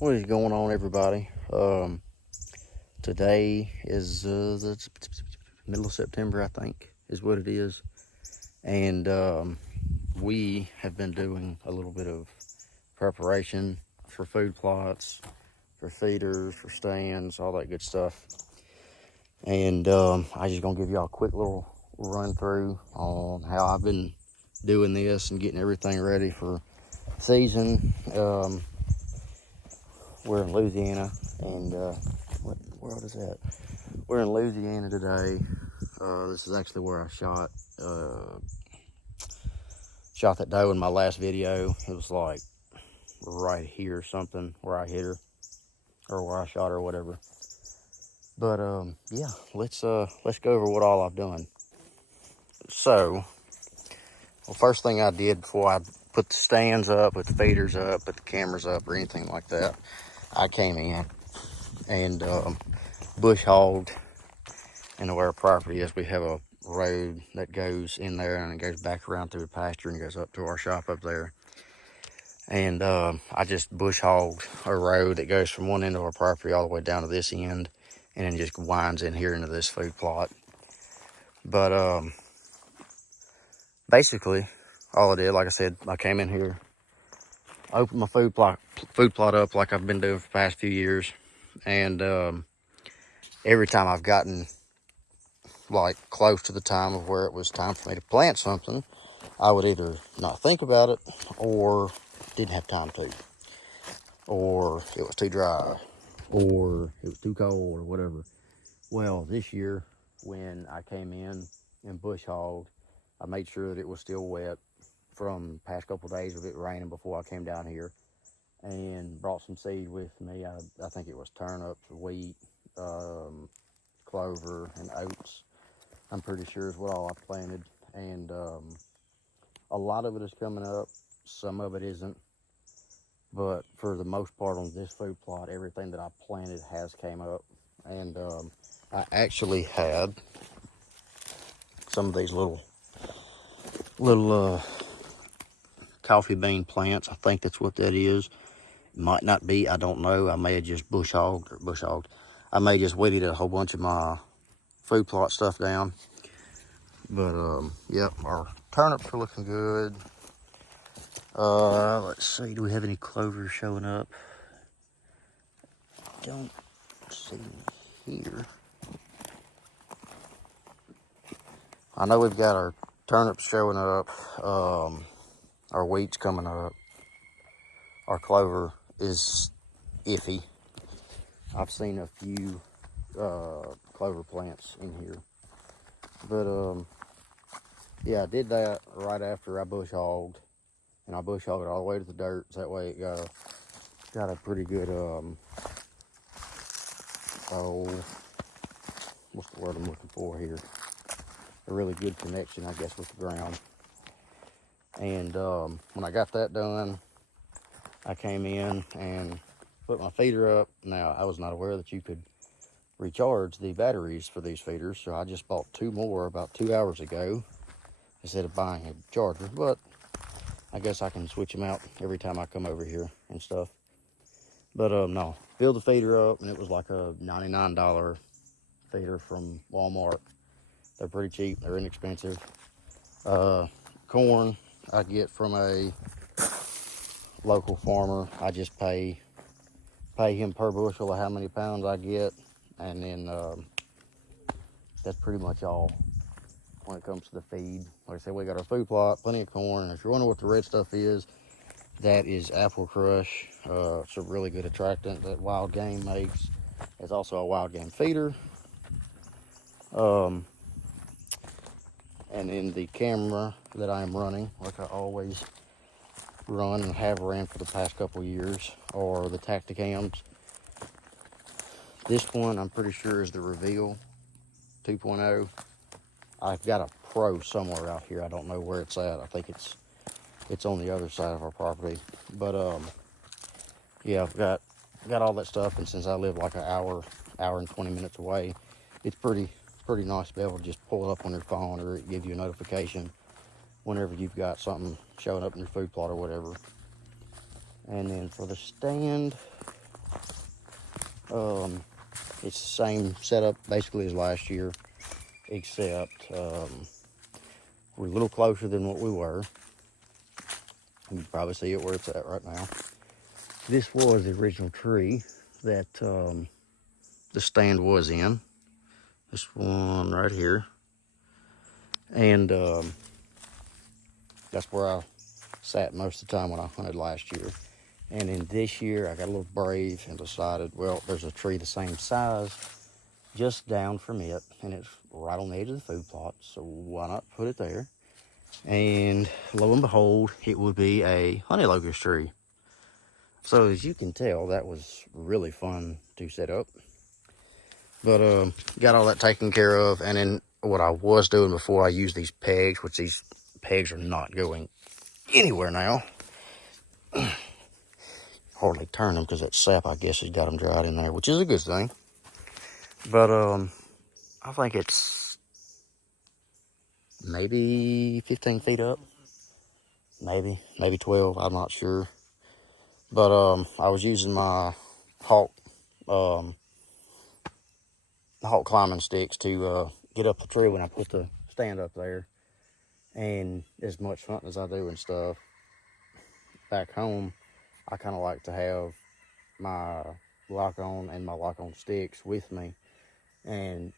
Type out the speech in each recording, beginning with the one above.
What is going on, everybody? Today is the middle of September, I think, is what it is. And we have been doing a little bit of preparation for food plots, for feeders, for stands, all that good stuff. And I just gonna give y'all a quick little run through on how I've been doing this and getting everything ready for season. We're in Louisiana, and what world is that? We're in Louisiana today. This is actually where I shot that doe in my last video. It was like right here or something where I hit her, or where I shot her, or whatever. But yeah, let's go over what all I've done. So, well, first thing I did before I put the stands up, put the feeders up, put the cameras up, or anything like that, I came in and bush hogged into where our property is. We have a road that goes in there and it goes back around through the pasture and goes up to our shop up there. And I just bush hogged a road that goes from one end of our property all the way down to this end, and then just winds in here into this food plot. But basically, all I did, like I said, I came in here, opened my food plot up like I've been doing for the past few years, and every time I've gotten like close to the time of where it was time for me to plant something, I would either not think about it, or didn't have time to, or it was too dry, or it was too cold, or whatever. Well, this year when I came in and bush hogged, I made sure that it was still wet from past couple of days of it raining before I came down here, and brought some seed with me. I think it was turnips, wheat, clover, and oats. I'm pretty sure is what all I planted. And a lot of it is coming up. Some of it isn't. But for the most part on this food plot, everything that I planted has came up. And I actually had some of these little coffee bean plants. I think that's what that is. Might not be, I don't know. I may have just bush hogged. I may just weeded a whole bunch of my food plot stuff down. But yep, our turnips are looking good. Let's see, do we have any clover showing up? Don't see here. I know we've got our turnips showing up. Our wheat's coming up. Our clover is iffy. I've seen a few clover plants in here. But yeah, I did that right after I bush hogged. And I bush hogged it all the way to the dirt. So that way it got a pretty good, what's the word I'm looking for here? A really good connection, I guess, with the ground. And when I got that done, I came in and put my feeder up. Now, I was not aware that you could recharge the batteries for these feeders, so I just bought 2 more about 2 hours ago instead of buying a charger. But I guess I can switch them out every time I come over here and stuff. But no, filled the feeder up, and it was like a $99 feeder from Walmart. They're pretty cheap, they're inexpensive. Corn I get from a local farmer. I just pay him per bushel of how many pounds I get, and then that's pretty much all when it comes to the feed. Like I said, we got our food plot, plenty of corn, and if you're wondering what the red stuff is, that is apple crush. It's a really good attractant that wild game makes. It's also a wild game feeder. And in the camera that I am running, like I always run and have ran for the past couple years, are the Tacticams. This one I'm pretty sure is the Reveal 2.0. I've got a Pro somewhere out here. I don't know where it's at. I think it's on the other side of our property. But yeah, I've got all that stuff, and since I live like an hour and 20 minutes away, it's pretty nice to be able to just pull it up on your phone, or it give you a notification whenever you've got something showing up in your food plot or whatever. And then for the stand, It's the same setup basically as last year, except we're a little closer than what we were. You can probably see it where it's at right now. This was the original tree that the stand was in. This one right here. And that's where I sat most of the time when I hunted last year. And then this year, I got a little brave and decided, well, there's a tree the same size just down from it, and it's right on the edge of the food plot, so why not put it there? And lo and behold, it would be a honey locust tree. So as you can tell, that was really fun to set up. But got all that taken care of, and then what I was doing before I used these pegs, which these pegs are not going anywhere now. Hardly turn them because that sap, I guess, has got them dried in there, which is a good thing. But I think it's maybe 15 feet up, maybe 12. I'm not sure. But I was using my hawk climbing sticks to get up the tree when I put the stand up there. And as much hunting as I do and stuff, back home, I kind of like to have my lock-on and my lock-on sticks with me. And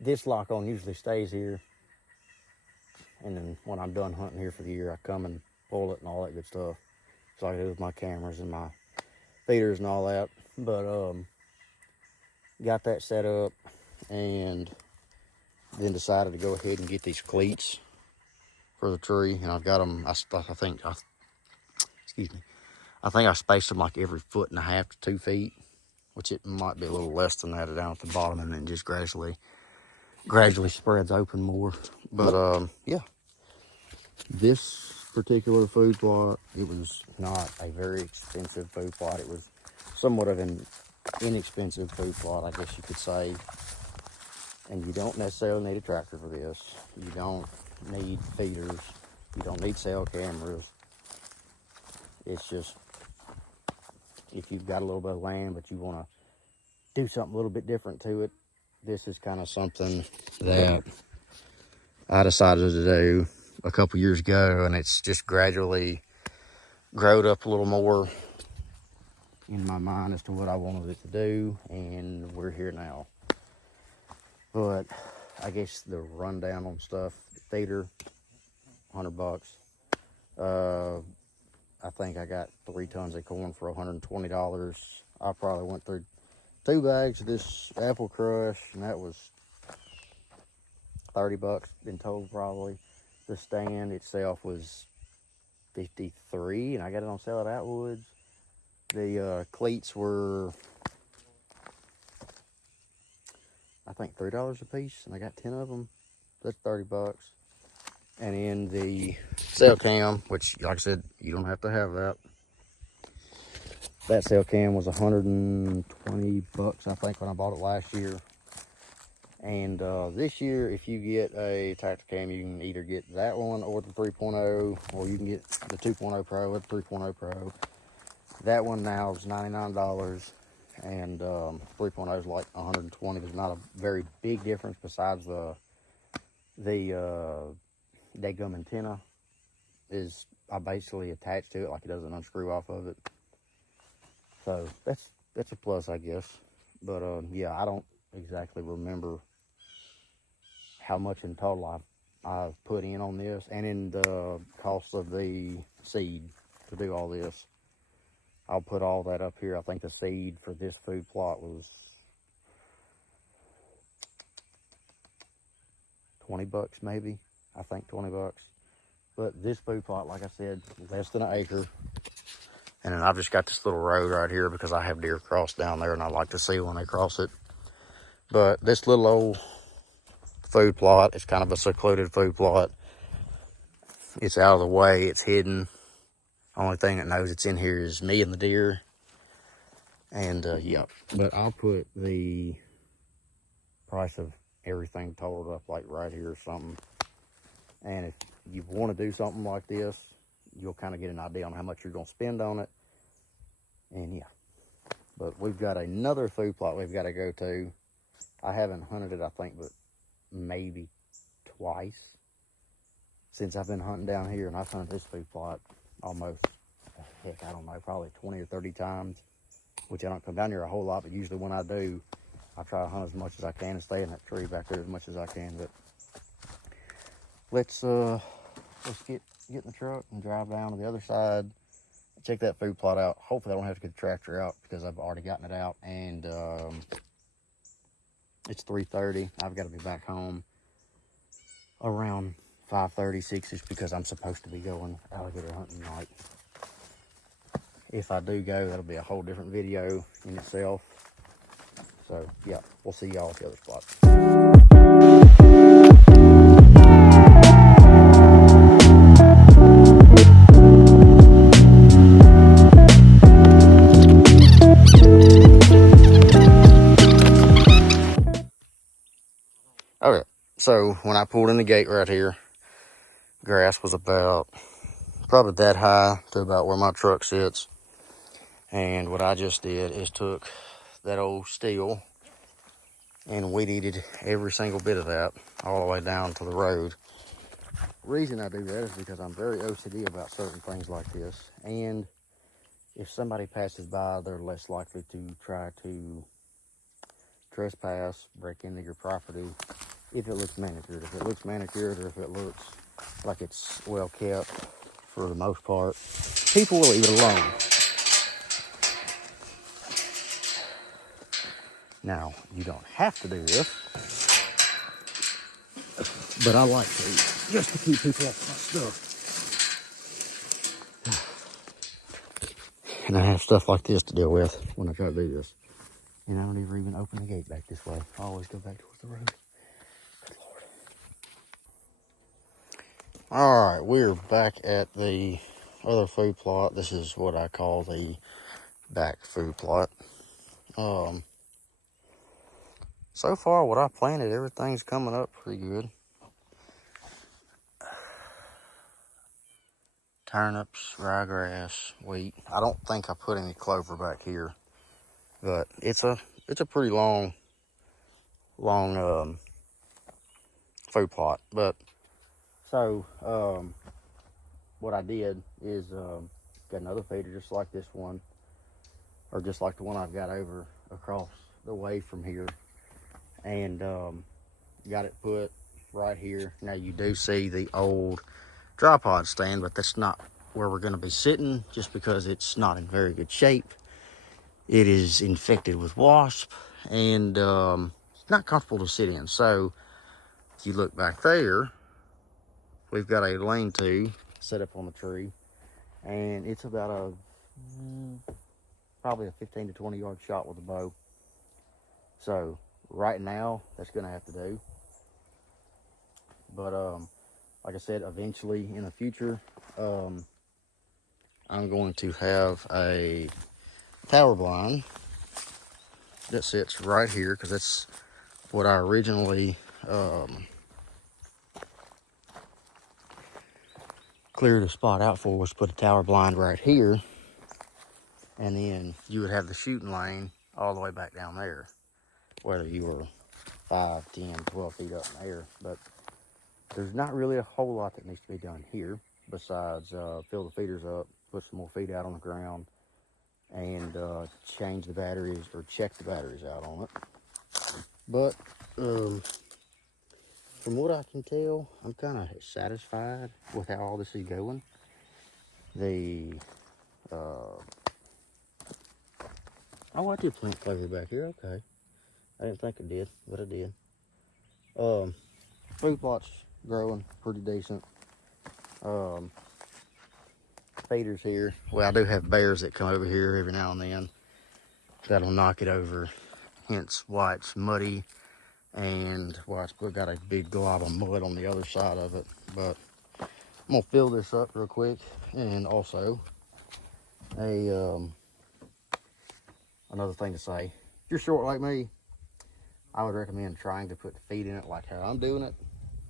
this lock-on usually stays here. And then when I'm done hunting here for the year, I come and pull it and all that good stuff. So I do with my cameras and my feeders and all that. But got that set up and then decided to go ahead and get these cleats for the tree. And I've got them, I think I spaced them like every 1.5 to 2 feet, which it might be a little less than that down at the bottom, and then just gradually spreads open more. But yeah, this particular food plot, it was not a very expensive food plot. It was somewhat of an inexpensive food plot, I guess you could say. And you don't necessarily need a tractor for this. You don't need feeders. You don't need cell cameras. It's just, if you've got a little bit of land, but you want to do something a little bit different to it, this is kind of something that I decided to do a couple years ago, and it's just gradually growed up a little more in my mind as to what I wanted it to do, and we're here now. But I guess the rundown on stuff, feeder, $100. I think I got 3 tons of corn for $120. I probably went through 2 bags of this apple crush, and that was $30 in total probably. The stand itself was $53, and I got it on sale at Atwood's. The cleats were, I think, $3 a piece, and I got 10 of them. That's $30. And in the cell cam, which, like I said, you don't have to have that. That cell cam was $120, I think, when I bought it last year. And this year, if you get a Tacticam, you can either get that one or the 3.0, or you can get the 2.0 Pro or the 3.0 Pro. That one now is $99, and 3.0 is like $120. There's not a very big difference besides the deadgum antenna is I basically attached to it, like it doesn't unscrew off of it. So that's a plus, I guess. But yeah, I don't exactly remember how much in total I've put in on this, and in the cost of the seed to do all this. I'll put all that up here. I think the seed for this food plot was $20 maybe. I think $20. But this food plot, like I said, less than an acre. And then I've just got this little road right here because I have deer cross down there, and I like to see when they cross it. But this little old food plot is kind of a secluded food plot. It's out of the way. It's hidden. Only thing that knows it's in here is me and the deer. And yeah, but I'll put the price of everything totaled up like right here or something. And if you want to do something like this, you'll kind of get an idea on how much you're going to spend on it. And yeah, But we've got another food plot we've got to go to. I haven't hunted it, I think, but maybe twice since I've been hunting down here, and I've hunted this food plot almost, heck, I don't know, probably 20 or 30 times, which I don't come down here a whole lot, but usually when I do, I try to hunt as much as I can and stay in that tree back there as much as I can. But let's get in the truck and drive down to the other side, check that food plot out. Hopefully I don't have to get the tractor out because I've already gotten it out, and it's 3:30. I've got to be back home around 5:30, 6ish, because I'm supposed to be going alligator hunting tonight. If I do go, that'll be a whole different video in itself. So yeah, we'll see y'all at the other spot. Okay, so when I pulled in the gate right here, grass was about probably that high to about where my truck sits. And what I just did is took that old steel and weed eated every single bit of that all the way down to the road. The reason I do that is because I'm very OCD about certain things like this. And if somebody passes by, they're less likely to try to trespass, break into your property if it looks manicured. If it looks manicured, or if it looks like it's well kept for the most part, people will leave it alone. Now, you don't have to do this, but I like to, just to keep people off my stuff. And I have stuff like this to deal with when I try to do this. And I don't ever even open the gate back this way. I always go back towards the road. Good Lord. All right, we're back at the other food plot. This is what I call the back food plot. So far, what I planted, everything's coming up pretty good. Turnips, ryegrass, wheat. I don't think I put any clover back here, but it's a pretty long food plot. But so what I did is got another feeder just like this one, or just like the one I've got over across the way from here, and got it put right here. Now you do see the old tripod stand, but that's not where we're going to be sitting, just because it's not in very good shape. It is infected with wasp, and it's not comfortable to sit in. So if you look back there, we've got a lean-to set up on the tree, and it's about probably a 15 to 20 yard shot with a bow. So right now that's going to have to do. But like I said, eventually in the future, I'm going to have a tower blind that sits right here, because that's what I originally cleared a spot out for, was put a tower blind right here, and then you would have the shooting lane all the way back down there, whether you were 5, 10, 12 feet up in the air. But there's not really a whole lot that needs to be done here besides fill the feeders up, put some more feed out on the ground, and change the batteries, or check the batteries out on it. But from what I can tell, I'm kind of satisfied with how all this is going. Oh, I did plant clover back here. Okay, I didn't think I did, but I did. Food plot's growing pretty decent. Feeders here. Well, I do have bears that come over here every now and then. That'll knock it over. Hence why it's muddy, and why it's got a big glob of mud on the other side of it. But I'm gonna fill this up real quick, and also another thing to say: if you're short like me, I would recommend trying to put the feed in it like how I'm doing it.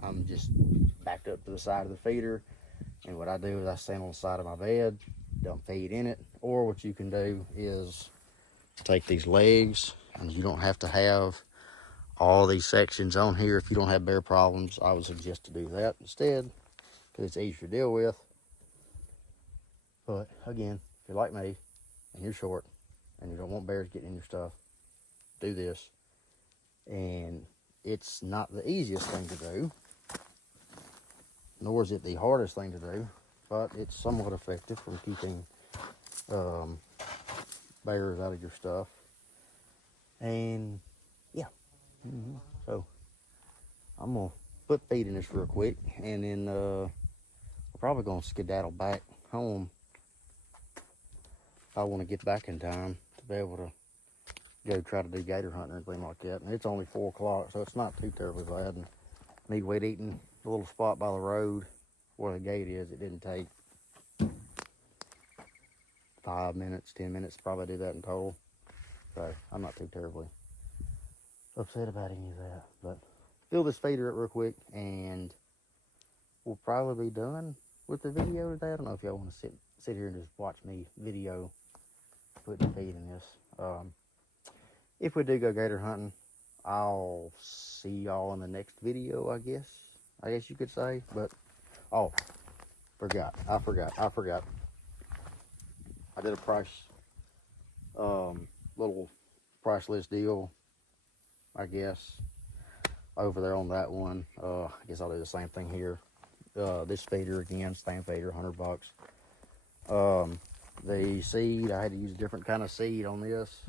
I'm just backed up to the side of the feeder, and what I do is I stand on the side of my bed, dump feed in it. Or what you can do is take these legs, and you don't have to have all these sections on here if you don't have bear problems. I would suggest to do that instead, because it's easier to deal with. But again, if you're like me and you're short and you don't want bears getting in your stuff, do this. And it's not the easiest thing to do, nor is it the hardest thing to do, but it's somewhat effective for keeping bears out of your stuff. And yeah, so I'm gonna put feed in this real quick, and then we're probably gonna skedaddle back home. I want to get back in time to be able to go try to do gator hunting or anything like that. And it's only 4 o'clock, so it's not too terribly bad. And me wet eating the little spot by the road where the gate is, it didn't take 5 minutes, 10 minutes to probably do that in total. So I'm not too terribly upset about any of that. But fill this feeder up real quick, and we'll probably be done with the video today. I don't know if y'all want to sit here and just watch me video putting feed in this. If we do go gator hunting, I'll see y'all in the next video, I guess you could say. But oh, I forgot. I did a little price list deal, I guess, over there on that one. I guess I'll do the same thing here. This feeder again, same feeder, $100. The seed, I had to use a different kind of seed on this,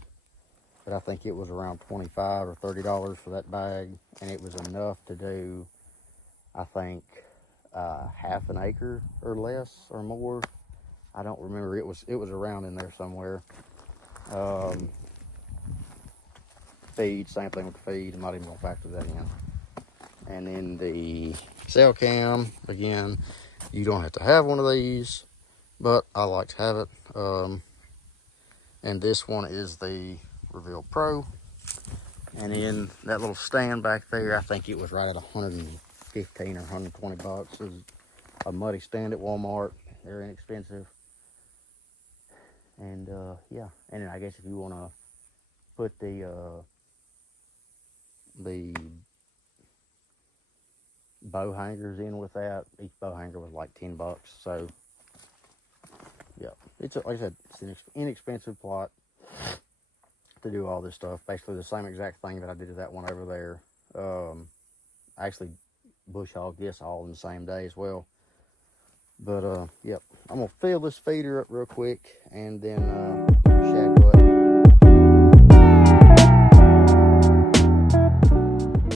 but I think it was around $25 or $30 for that bag, and it was enough to do, I think, half an acre or less or more. I don't remember. It was around in there somewhere. Feed, same thing with the feed. I'm not even gonna factor that in. And then the cell cam, again, you don't have to have one of these, but I like to have it. And this one is the Reveal Pro. And then that little stand back there, I think it was right at 115 or 120 bucks. It was a muddy stand at Walmart. They're inexpensive. And yeah, and then I guess if you want to put the bow hangers in with that, each bow hanger was like 10 bucks. So yeah, it's like I said, it's an inexpensive plot to do all this stuff. Basically the same exact thing that I did to that one over there. I actually bush hogged this all in the same day as well. But yep, I'm gonna fill this feeder up real quick, and then